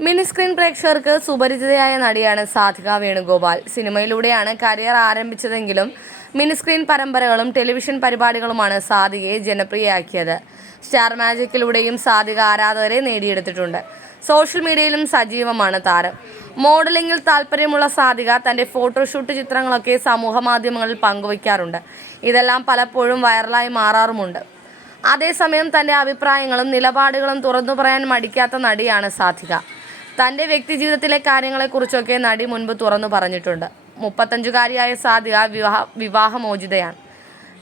Mini screen പ്രേക്ഷകർക്ക് സുപരിചിതയായ നടിയാണ് സാധിക വേണുഗോപാൽ. സിനിമയിലൂടെയാണ് കരിയർ ആരംഭിച്ചതെങ്കിലും മിനി സ്ക്രീൻ പരമ്പരകളും ടെലിവിഷൻ പരിപാടികളുമാണ് സാധികയെ ജനപ്രിയയാക്കിയത്. സ്റ്റാർ മാജിക്കിലൂടെയും സാധിക ആരാധകരെ നേടിയെടുത്തിട്ടുണ്ട്. സോഷ്യൽ മീഡിയയിലും സജീവമാണ് താരം. മോഡലിംഗിൽ താല്പര്യമുള്ള സാധിക തൻ്റെ ഫോട്ടോഷൂട്ട് ചിത്രങ്ങളൊക്കെ സമൂഹ മാധ്യമങ്ങളിൽ പങ്കുവയ്ക്കാറുണ്ട്. ഇതെല്ലാം പലപ്പോഴും വൈറലായി മാറാറുമുണ്ട്. അതേസമയം തൻ്റെ അഭിപ്രായങ്ങളും നിലപാടുകളും തുറന്നു പറയാൻ മടിക്കാത്ത നടിയാണ് സാധിക. തൻ്റെ വ്യക്തിജീവിതത്തിലെ കാര്യങ്ങളെക്കുറിച്ചൊക്കെ നടി മുൻപ് തുറന്നു പറഞ്ഞിട്ടുണ്ട്. 35-കാരിയായ സാധിക വിവാഹമോചിതയാണ്.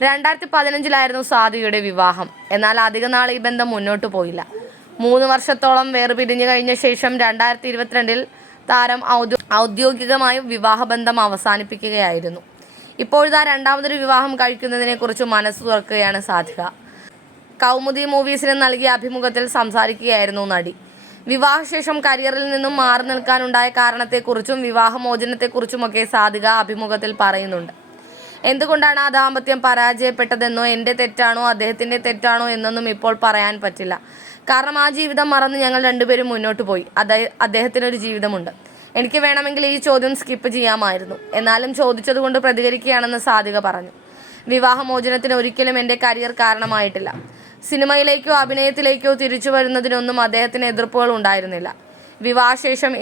2015-ലായിരുന്നു സാധികയുടെ വിവാഹം. എന്നാൽ അധിക നാൾ ഈ ബന്ധം മുന്നോട്ട് പോയില്ല. 3 വർഷത്തോളം വേർപിരിഞ്ഞു കഴിഞ്ഞ ശേഷം 2022-ൽ താരം ഔദ്യോഗികമായി വിവാഹബന്ധം അവസാനിപ്പിക്കുകയായിരുന്നു. ഇപ്പോഴിതാ രണ്ടാമതൊരു വിവാഹം കഴിക്കുന്നതിനെക്കുറിച്ച് മനസ്സ് തുറക്കുകയാണ് സാധിക. കൗമുദി മൂവീസിന് നൽകിയ അഭിമുഖത്തിൽ സംസാരിക്കുകയായിരുന്നു നടി. വിവാഹശേഷം കരിയറിൽ നിന്നും മാറി നിൽക്കാനുണ്ടായ കാരണത്തെക്കുറിച്ചും വിവാഹമോചനത്തെക്കുറിച്ചുമൊക്കെ സാധിക അഭിമുഖത്തിൽ പറയുന്നുണ്ട്. എന്തുകൊണ്ടാണ് ആ ദാമ്പത്യം പരാജയപ്പെട്ടതെന്നോ എൻ്റെ തെറ്റാണോ അദ്ദേഹത്തിൻ്റെ തെറ്റാണോ എന്നൊന്നും ഇപ്പോൾ പറയാൻ പറ്റില്ല. കാരണം ആ ജീവിതം മറന്ന് ഞങ്ങൾ രണ്ടുപേരും മുന്നോട്ട് പോയി. അദ്ദേഹത്തിനൊരു ജീവിതമുണ്ട്. എനിക്ക് വേണമെങ്കിൽ ഈ ചോദ്യം സ്കിപ്പ് ചെയ്യാമായിരുന്നു. എന്നാലും ചോദിച്ചതുകൊണ്ട് പ്രതികരിക്കുകയാണെന്ന് സാധിക പറഞ്ഞു. വിവാഹമോചനത്തിന് ഒരിക്കലും എൻ്റെ കരിയർ കാരണമായിട്ടില്ല. സിനിമയിലേക്കോ അഭിനയത്തിലേക്കോ തിരിച്ചു വരുന്നതിനൊന്നും അദ്ദേഹത്തിന് എതിർപ്പുകൾ ഉണ്ടായിരുന്നില്ല. വിവാഹശേഷം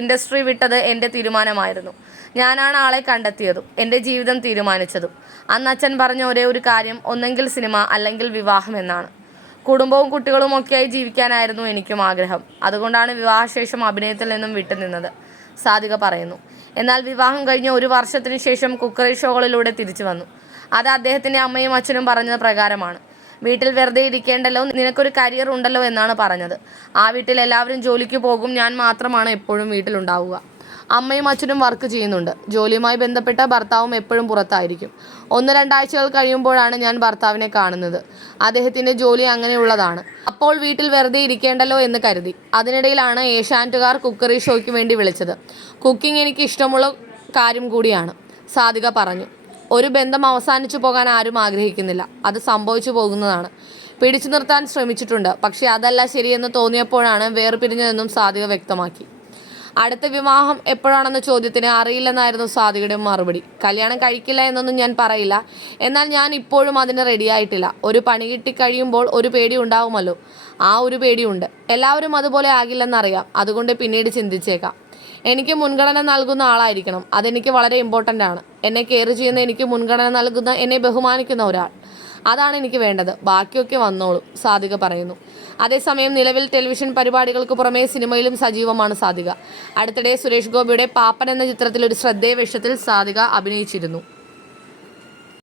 ഇൻഡസ്ട്രി വിട്ടത് എൻ്റെ തീരുമാനമായിരുന്നു. ഞാനാണ് ആളെ കണ്ടെത്തിയതും എൻ്റെ ജീവിതം തീരുമാനിച്ചതും. അന്ന് അച്ഛൻ പറഞ്ഞ ഒരേ ഒരു കാര്യം ഒന്നെങ്കിൽ സിനിമ അല്ലെങ്കിൽ വിവാഹം എന്നാണ്. കുടുംബവും കുട്ടികളും ഒക്കെയായി ജീവിക്കാനായിരുന്നു എനിക്കും ആഗ്രഹം. അതുകൊണ്ടാണ് വിവാഹശേഷം അഭിനയത്തിൽ നിന്നും വിട്ടുനിന്നത്, സാധിക പറയുന്നു. എന്നാൽ വിവാഹം കഴിഞ്ഞ 1 വർഷത്തിന് ശേഷം കുക്കറി ഷോകളിലൂടെ തിരിച്ചു വന്നു. അത് അദ്ദേഹത്തിൻ്റെ അമ്മയും അച്ഛനും പറഞ്ഞത് പ്രകാരമാണ്. വീട്ടിൽ വെറുതെ ഇരിക്കേണ്ടല്ലോ, നിനക്കൊരു കരിയർ ഉണ്ടല്ലോ എന്നാണ് പറഞ്ഞത്. ആ വീട്ടിൽ എല്ലാവരും ജോലിക്ക് പോകും, ഞാൻ മാത്രമാണ് എപ്പോഴും വീട്ടിലുണ്ടാവുക. അമ്മയും അച്ഛനും വർക്ക് ചെയ്യുന്നുണ്ട്. ജോലിയുമായി ബന്ധപ്പെട്ട ഭർത്താവും എപ്പോഴും പുറത്തായിരിക്കും. 1-2 ആഴ്ചകൾ കഴിയുമ്പോഴാണ് ഞാൻ ഭർത്താവിനെ കാണുന്നത്. അദ്ദേഹത്തിൻ്റെ ജോലി അങ്ങനെയുള്ളതാണ്. അപ്പോൾ വീട്ടിൽ വെറുതെ ഇരിക്കേണ്ടല്ലോ എന്ന് കരുതി. അതിനിടയിലാണ് ഏഷ്യാനെറ്റുകാർ കുക്കറി ഷോയ്ക്ക് വേണ്ടി വിളിച്ചത്. കുക്കിംഗ് എനിക്ക് ഇഷ്ടമുള്ള കാര്യം കൂടിയാണ്, സാധിക പറഞ്ഞു. ഒരു ബന്ധം അവസാനിച്ചു പോകാൻ ആരും ആഗ്രഹിക്കുന്നില്ല. അത് സംഭവിച്ചു പോകുന്നതാണ്. പിടിച്ചു നിർത്താൻ ശ്രമിച്ചിട്ടുണ്ട്. പക്ഷേ അതല്ല ശരിയെന്ന് തോന്നിയപ്പോഴാണ് വേർപിരിഞ്ഞതെന്നും സാധിക വ്യക്തമാക്കി. അടുത്ത വിവാഹം എപ്പോഴാണെന്ന ചോദ്യത്തിന് അറിയില്ലെന്നായിരുന്നു സാധികയുടെ മറുപടി. കല്യാണം കഴിക്കില്ല എന്നൊന്നും ഞാൻ പറയില്ല. എന്നാൽ ഞാൻ ഇപ്പോഴും അതിന് റെഡിയായിട്ടില്ല. ഒരു പണി കിട്ടിക്കഴിയുമ്പോൾ ഒരു പേടി ഉണ്ടാവുമല്ലോ, ആ ഒരു പേടിയുണ്ട്. എല്ലാവരും അതുപോലെ ആകില്ലെന്നറിയാം. അതുകൊണ്ട് പിന്നീട് ചിന്തിച്ചേക്കാം. എനിക്ക് മുൻഗണന നൽകുന്ന ആളായിരിക്കണം. അതെനിക്ക് വളരെ ഇമ്പോർട്ടൻ്റ് ആണ്. എന്നെ കെയർ ചെയ്യുന്ന, എനിക്ക് മുൻഗണന നൽകുന്ന, എന്നെ ബഹുമാനിക്കുന്ന ഒരാൾ. അതാണ് എനിക്ക് വേണ്ടത്. ബാക്കിയൊക്കെ വന്നോളും, സാധിക പറയുന്നു. അതേസമയം നിലവിൽ ടെലിവിഷൻ പരിപാടികൾക്ക് പുറമെ സിനിമയിലും സജീവമാണ് സാധിക. അടുത്തിടെ സുരേഷ് ഗോപിയുടെ പാപ്പൻ എന്ന ചിത്രത്തിൽ ഒരു ശ്രദ്ധേയ വേഷത്തിൽ സാധിക അഭിനയിച്ചിരുന്നു.